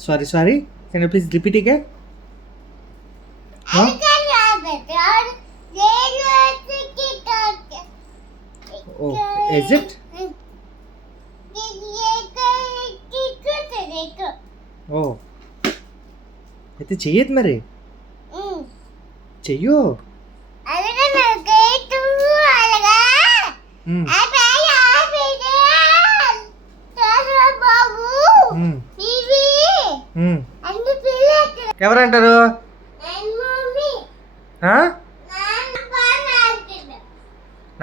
Sorry. Can you please repeat again? Huh? Oh, is it? Oh. అయితే చెయ్యదు మరి చెయ్యు ఎవరంటారు?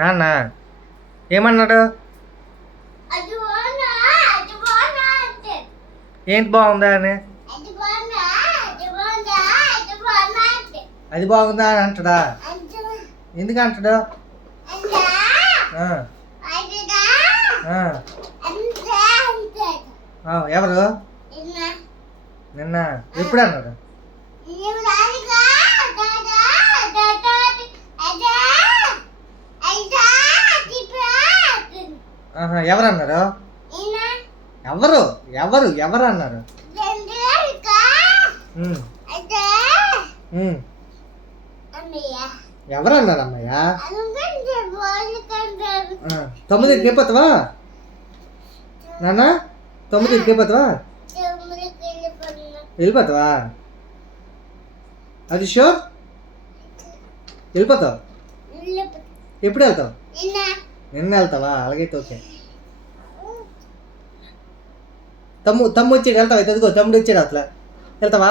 నాన్న ఏమన్నాడు? ఏంటి బాగుందా అని, అది బాగుందా అని అంటాడా? ఎందుకు అంటాడు? ఎవరు నిన్న ఎప్పుడు అన్నాడు? ఎవరన్నారు? ఎవరు అన్నారు? ఎవరన్నారు అమ్మయ్య? 9కి వెళ్ళిపోతావా నాన్న? 9కి వెళ్ళిపోతావా? అది షూర్ వెళ్ళిపోతావు? ఎప్పుడు వెళ్తావు? నిన్న వెళ్తావా? అలాగైతే ఓకే. తమ్ము వచ్చాడు వెళ్తావా? అయితే అదిగో తమ్ముడు వచ్చాడు అట్లా వెళ్తావా?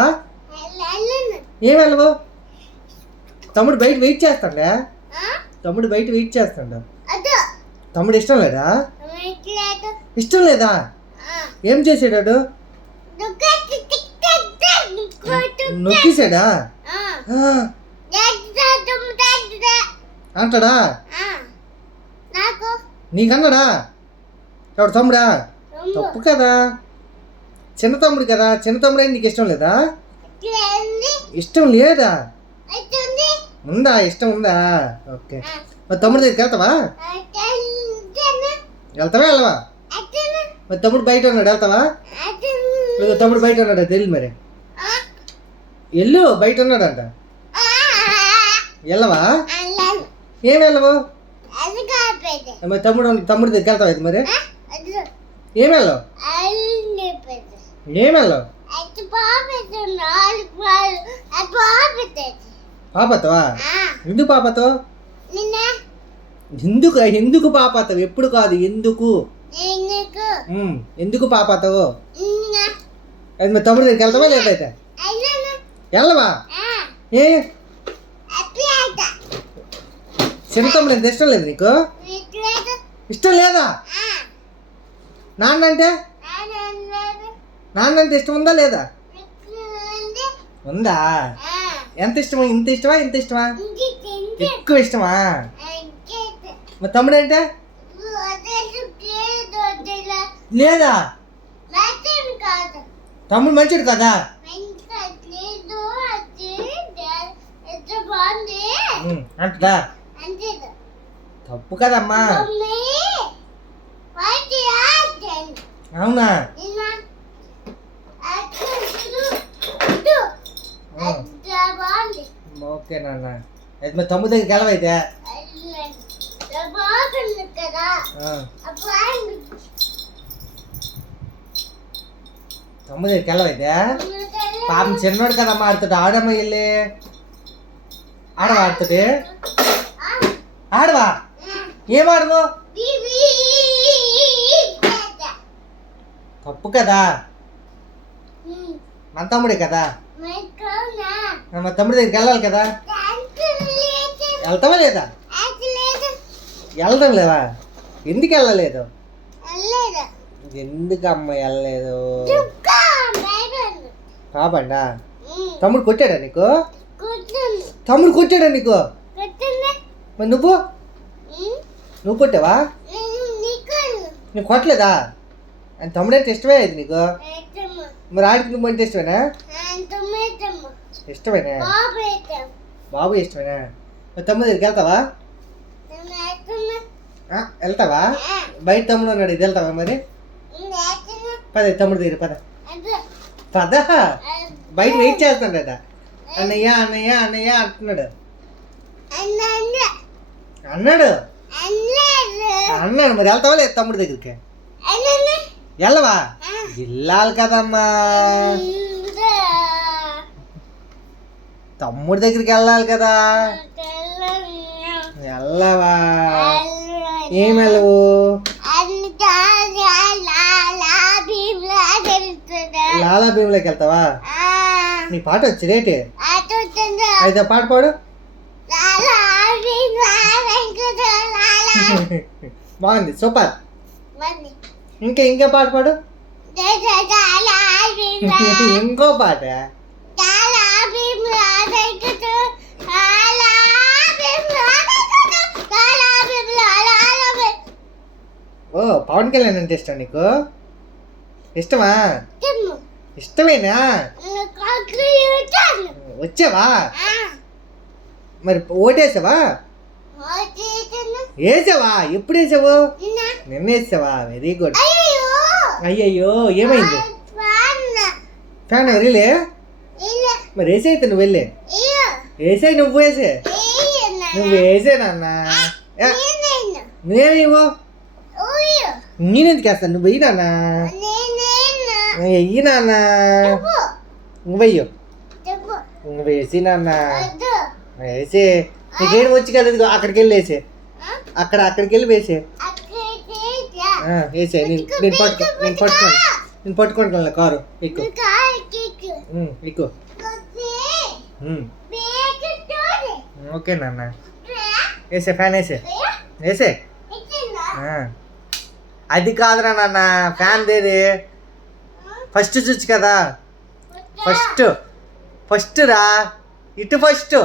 ఏం వెళ్ళవు? తమ్ముడు బయట వెయిట్ చేస్తాడా? తమ్ముడు ఇష్టం లేదా? ఇష్టం లేదా? ఏం చేసాడు? నొక్కేసాడా? అంటాడా? నీకన్నాడా? ఎవడు తమ్ముడా? తప్పు కదా, చిన్న తమ్ముడు కదా. చిన్న తమ్ముడు అని నీకు ఇష్టం లేదా? ఇష్టం లేదా? ఉందా? ఇష్టం ఉందా? ఓకే. మరి తమ్ముడు దగ్గరికి వెళ్తావా? వెళ్ళవా? మరి తమ్ముడు బయట ఉన్నాడు వెళ్తావా? తమ్ముడు బయట ఉన్నాడా తెలియదు మరి. వెళ్ళు, బయట ఉన్నాడంట. వెళ్ళవా? ఏం వెళ్ళవు? మరి తమ్ముడి దగ్గరికి వెళ్తావా? అయితే మరి ఏం వెళ్ళవు? పాపతావా? ఎందుకు పాపతావు? ఎందుకు పాపతావు? ఎప్పుడు కాదు, ఎందుకు పాపతావు? అది మరి తమ్ముడి దగ్గరికి వెళ్తావా లేదా? అయితే వెళ్ళవా? ఏ చిన్న తమ్ముడు ఎంత ఇష్టం లేదు నీకు? ఇష్టం లేదా? నాన్న అంటే ఇష్టం ఉందా లేదా? ఉందా? ఎంత ఇష్టమా? ఇంత ఇష్టమా? ఇంత ఇష్టమా? ఎక్కువ ఇష్టమా? మరి తమ్ముడు అంటే లేదా? తమ్ముడు మంచిది కదా? అంటదా? తప్పు కదమ్మా. అవునా? ఓకే నాన్న. అయితే మరి తమ్ముడు దగ్గరికి వెళ్ళవైతే? తమ్ముడు దగ్గరికి వెళ్ళవైతే? పాపం చిన్నోడు కదమ్మా, ఆడుతాడు. ఆడమ్మా వెళ్ళి ఆడుతుంది. ఆడవా? ఏం ఆడవు? తప్పు కదా, మన తమ్ముడే కదా. మన తమ్ముడి దగ్గరికి వెళ్ళాలి కదా. వెళ్తావా లేదా? వెళ్దాం లేవా? ఎందుకు వెళ్ళలేదు? ఎందుకమ్మా వెళ్ళలేదు? పాపండా? తమ్ముడు కొట్టాడా నీకు? తమ్ముడు కొట్టాడా నీకు? మరి నువ్వు కొట్టావా? నువ్వు కొట్టలేదా? అని తమ్ముడు అంటే ఇష్టమే అది నీకు? మరి ఆడికి నువ్వు అంటే ఇష్టమేనా? ఇష్టమేనా? బాబు ఇష్టమేనా? తమ్ముడు దగ్గరికి వెళ్తావా? వెళ్తావా? బయట తమ్ముడు ఉన్నాడు, ఇది వెళ్తావా మరి? పద తమ్ముడు దగ్గర పద. పదా బయట వెయిట్ చేస్తాడట. అన్నయ్య అన్నయ్య అన్నయ్య అంటున్నాడు. అన్నాడు అన్నాడు. మరి వెళ్తావా లేదు తమ్ముడి దగ్గరికి? వెళ్ళవా? వెళ్ళాలి కదమ్మా, తమ్ముడి దగ్గరికి వెళ్ళాలి కదా. వెళ్ళవా? ఏం వెళ్ళవు? లాలా భీమ్లోకి వెళ్తావా? నీ పాట వచ్చి రేటి అయితే పాట పాడు. బాగుంది, సూపర్. ఇంకా పాట పాడు. ఇంకో పాట. ఓ పవన్ కళ్యాణ్ అంటే ఇష్టం నీకు? ఇష్టమా? ఇష్టమేనా? వచ్చావా? మరి ఓటేసావా? వేసావా? ఎప్పుడు వేసావు? నిన్న వేసావా? Very good. అయ్యయ్యో ఏమైంది? ఫ్యాన్ రీలే మరి వేసే అయితే నువ్వు వెళ్ళి వేసే. నువ్వు వేసే, నువ్వు వేసే నాన్న. నువ్వేమో నేనెందుకు వేస్తాను? నువ్వు వెయ్యి నాన్న, వెయ్యి నాన్న. నువ్వు వెయ్యు, నువ్వు వేసి నాన్న వేసే. నీకేం వచ్చి కదా, అక్కడికి వెళ్ళి వేసే. అక్కడికి వెళ్ళి వేసే వేసే. నేను పట్టుకుంటాను కారు. ఎక్కు ఎక్కు. ఓకే నాన్న వేసే. ఫ్యాన్ వేసే వేసే. అది కాదురా నాన్న, ఫ్యాన్ దేది? ఫస్ట్ స్విచ్ కదా, ఫస్ట్ రా ఇటు ఫస్ట్.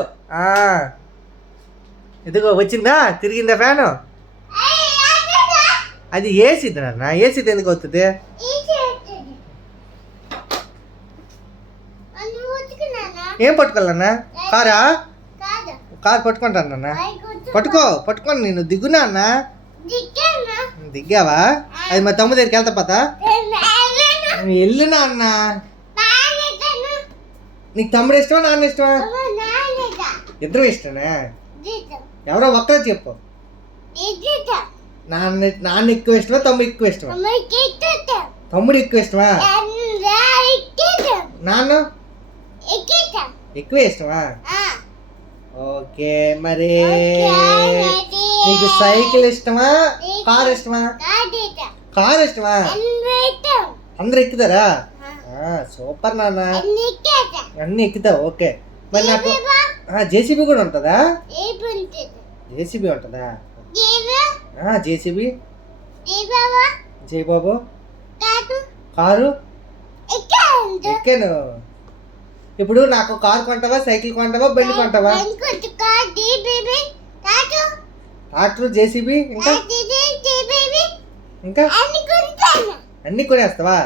ఇదిగో వచ్చిందా, తిరిగిందా ఫ్యాను? అది ఏసీది నాన్న, ఏసీది ఎందుకు అవుతుంది? ఏం పట్టుకోవాలన్నా? కారా? కారు పట్టుకుంటాను నాన్న. పట్టుకోండి. నేను దిగునా అన్న? దిగావా? అది మా తమ్ముడు దగ్గరికి వెళ్తా పతా. వెళ్ళినా అన్న. నీకు తమ్ముడు ఇష్టమా నాన్న ఇష్టమా? ఇద్దరు ఇష్టమా? ఎవరో ఒక్కరే చెప్పు. నాన్న ఎక్కువ ఇష్టమా తమ్ముడు ఎక్కువ ఇష్టమా? తమ్ముడు ఎక్కువ ఇష్టమా? నాన్న ఎక్కువ ఇష్టమా? ఓకే. మరి నీకు సైకిల్ ఇష్టమా కారు ఇష్టమా? కారు ఇష్టమా? అందరు ఎక్కుతారా? సూపర్ నాన్న, అన్ని ఎక్కుతావు. ఓకే. మరి నాకు జేసీబీ కూడా ఉంటుందా? జేసీబీ ఉంటుందా? జేసీబీ జయబాబు కారు ఎక్కాను. ఇప్పుడు నాకు కారు కొంటావా, సైకిల్ కొంటావా, బండి కొంటావా? ట్రాక్టర్, జేసీబీ, ఇంకా అన్ని కొనేస్తావా?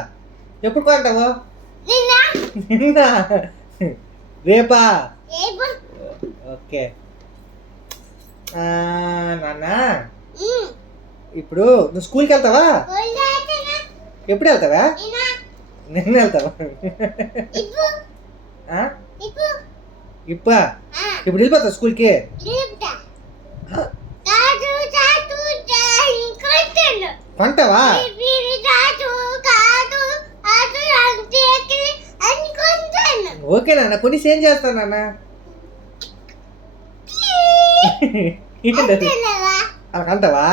ఎప్పుడు కొంటావు? నిన్న రేపా? ఓకే. నాన్న ఇప్పుడు నువ్వు స్కూల్కి వెళ్తావా? ఎప్పుడు వెళ్తావా? నిన్న వెళ్తావా? ఇప్పుడు వెళ్ళిపోతావు స్కూల్కి? కొంటావా? ఓకే నాన్న, కొన్ని సేమ్ చేస్తాను నాన్న. అలా అంటావా?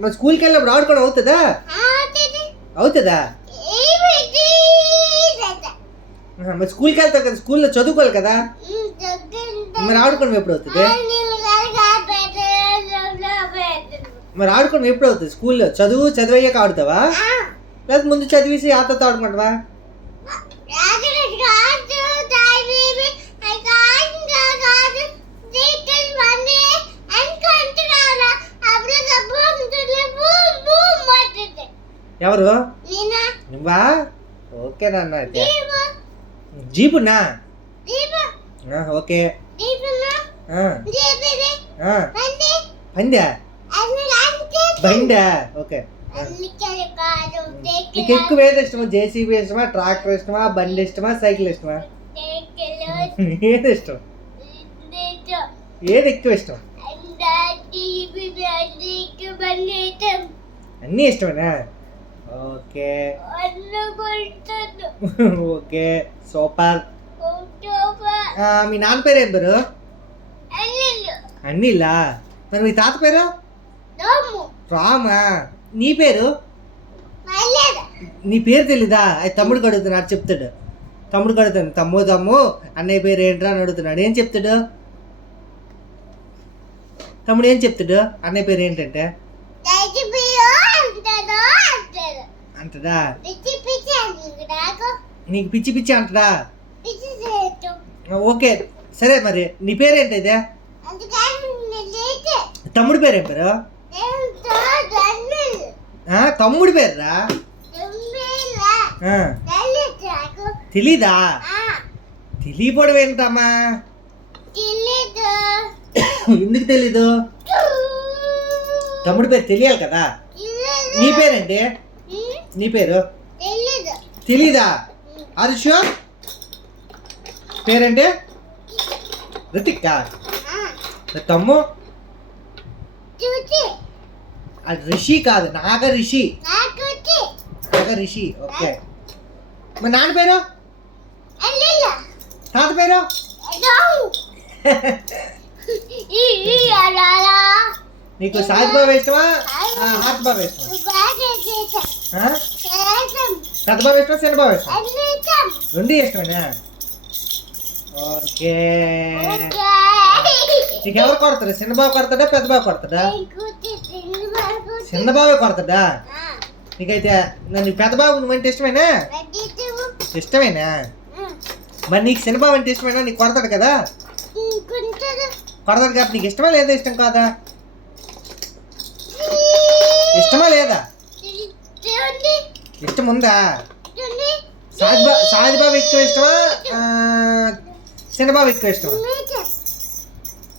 మరి స్కూల్కి వెళ్ళినప్పుడు ఆడుకోవడం అవుతుందా? మరి స్కూల్కి వెళ్తావు కదా, స్కూల్లో చదువుకోవాలి కదా, మరి ఆడుకోవడం ఎప్పుడు అవుతుంది? మరి ఆడుకోవడం ఎప్పుడు అవుతుంది? స్కూల్లో చదివయ్యాక ఆడుతావా, లేదా ముందు చదివేసి ఆటతో ఆడుకుంటావా? ఎవరు? నువ్వా? ఓకే నాన్న. అయితే జీపునా? ఓకే. పందా? బండా? ఓకే. నీకు ఎక్కువ ఏది ఇష్టమా? జేసీబీ ఇష్టమా, ట్రాక్టర్ ఇష్టమా, బండి ఇష్టమా, సైకిల్ ఇష్టమా? ఏది ఇష్టం? ఏది ఎక్కువ ఇష్టం? అన్నీ ఇష్టమేనా? Okay okay super. మీ నాన్న పేరు ఏం పేరు? అన్నిలా. మరి మీ తాత పేరు? రామా. నీ పేరు? నీ పేరు తెలీదా? అది తమ్ముడు అడుగుతున్నాడు, చెప్తాడు. తమ్ముడు అడుగుతాను, తమ్ము అన్నయ్య పేరు ఏంట్రా అని అడుగుతున్నాడు. ఏం చెప్తాడు తమ్ముడు? ఏం చెప్తాడు? అన్నయ్య పేరు ఏంటంటే అంటదా? నీకు పిచ్చి పిచ్చి అంటదా? ఓకే సరే. మరి నీ పేరేంటైతే? తమ్ముడి పేరు ఏం పేరు? తమ్ముడి పేరురా? తెలీదా? తెలియపోవడం ఏంటమ్మా? ఎందుకు తెలీదు? తమ్ముడి పేరు తెలియాలి కదా. నీ పేరేంటి? నీ పేరు తెలీదా? అరుషు పేరేంటి? రితిక్. తమ్ము అది రిషి కాదు, నాగ రిషి. ఓకే. మరి నాన్న పేరు? తాత పేరు? నీకు సాయి బాబా ఇష్టమా, హార్ట్ బాబా ఇష్టమా? పెద్ద బాబా ఇష్టమా, చిన్న బాబా ఇష్టమా? రెండు ఇష్టమేనా? ఓకే. నీకు ఎవరు కొడతారు? చిన్న బాబు కొడతాడా, పెద్ద బాబు కొడతాడా? చిన్న బాబే కొడతాడా? నీకైతే నన్ను పెద్ద బాబు నువ్వంటే ఇష్టమేనా? ఇష్టమేనా? మరి నీకు చిన్న బాబు అంటే ఇష్టమేనా? నీకు కొడతాడు కదా? కొడతాడు కదా. నీకు ఇష్టమా లేదా? ఇష్టం కాదా? ఇష్టమా లేదా? ఇష్టం ఉందా? సాయిబాబు ఎక్కువ ఇష్టమా, చిన్నబాబు ఎక్కువ ఇష్టమా?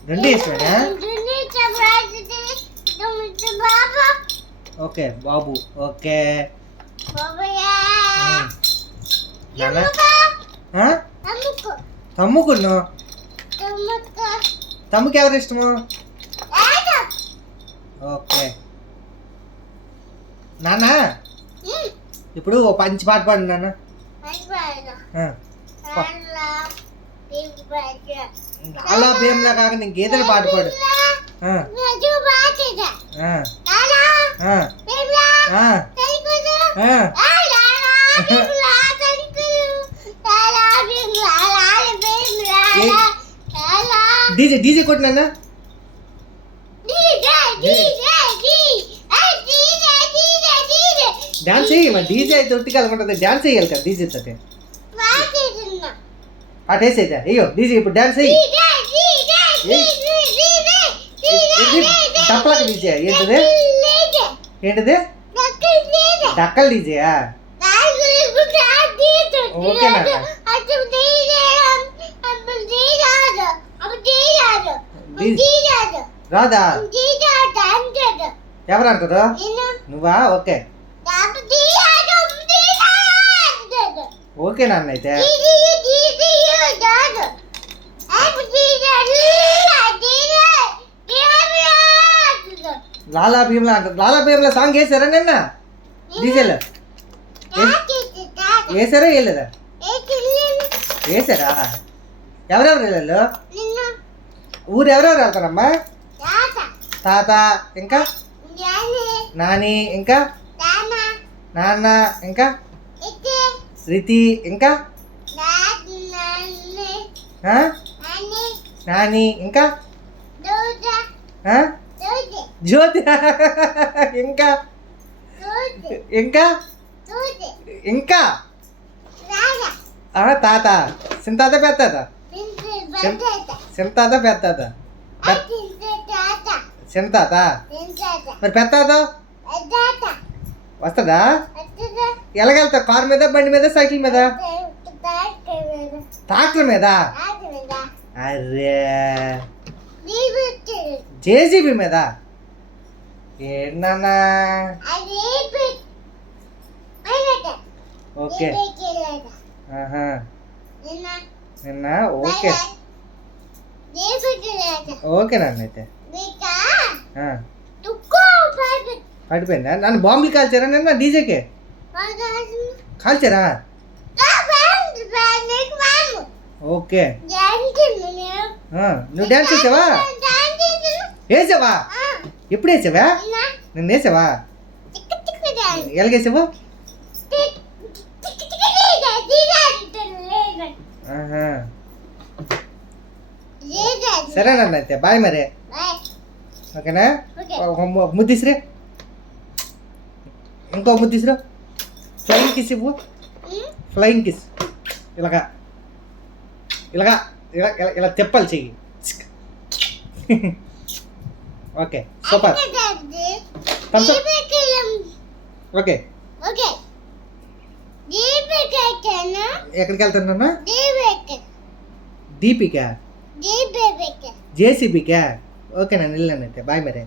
రెండు ఇష్టమేనా? ఓకే బాబు. ఓకే. తమ్ముకును తమ్ముకి ఎవరు ఇష్టము? ఓకే. నాన్న ఇప్పుడు ఓ పంచి పాట పాడు నాన్న. అలా భీమ్లా కాక నీకు గీతలు పాట పాడు. డీజే కొట్టినా డాన్స్ చెయ్యి. మరి డీజే అయితే ఉట్టి కలకుంటుంది, డాన్స్ వేయాలి కదా డీజే తోటి. పాట వేసేదా? అయ్యో డీజే ఇప్పుడు డాన్స్ చెయ్యి. డప్పలకి డీజే ఏంటిది? ఏంటిది? డక్కల డీజేయా? ఓకేనా? రాదా? ఎవరు అంటారు? నువ్వా? ఓకే ఓకే నాన్న. అయితే లాలా భీమ్లా అంటారు. లాలా భీమ్లా సాంగ్ వేసారా నిన్న డీజేలో? వేసారా వేయలేదా? వేసారా? ఎవరెవరు వెళ్ళారు? ఊరు ఎవరెవరు వెళ్తారమ్మా? తాత, ఇంకా నాని, ఇంకా నాన్న, ఇంకా రితి, ఇంకా నాని, ఇంకా జ్యోతి, ఇంకా ఇంకా ఇంకా తాత. సింతాత పెద్దాత? సింతాత పెద్దాత? సింతాత. మరి పెద్దాత వస్తుందా? ఎలాగెళ్తావు? కారు మీద, బండి మీద, సైకిల్ మీద? ట్రాక్టర్ మీద? అరే జేసీబీ మీద? ఏంటన్నా ఓకే ఆహా నిన్న ఓకే ఓకే నాన్న అయితే పడిపోయిందా నన్ను బాంబులు కాల్చారా నిన్న డీజేకి కాల్చారా ఓకే నువ్వు డ్యాన్స్ వేసావా వేసావా ఎప్పుడు వేసావా నిన్న వేసావా ఎలాగేసావు సరేనన్న అయితే బాయ్ మరి ఓకేనా ఒక ముద్దిసిరే ఇంకో ముద్దిసిరా ఫ్లయింగ్ కిస్ ఇవ్వు ఫ్లయింగ్ కిస్ ఇలాగా ఇలాగా ఇలా ఇలా ఇలా తిప్పాలి చెయ్యి ఓకే సూపర్ ఓకే ఎక్కడికి వెళ్తున్నా దీపిక జేసీబీకా ఓకే నేను వెళ్ళాను అయితే బాయ్ మరి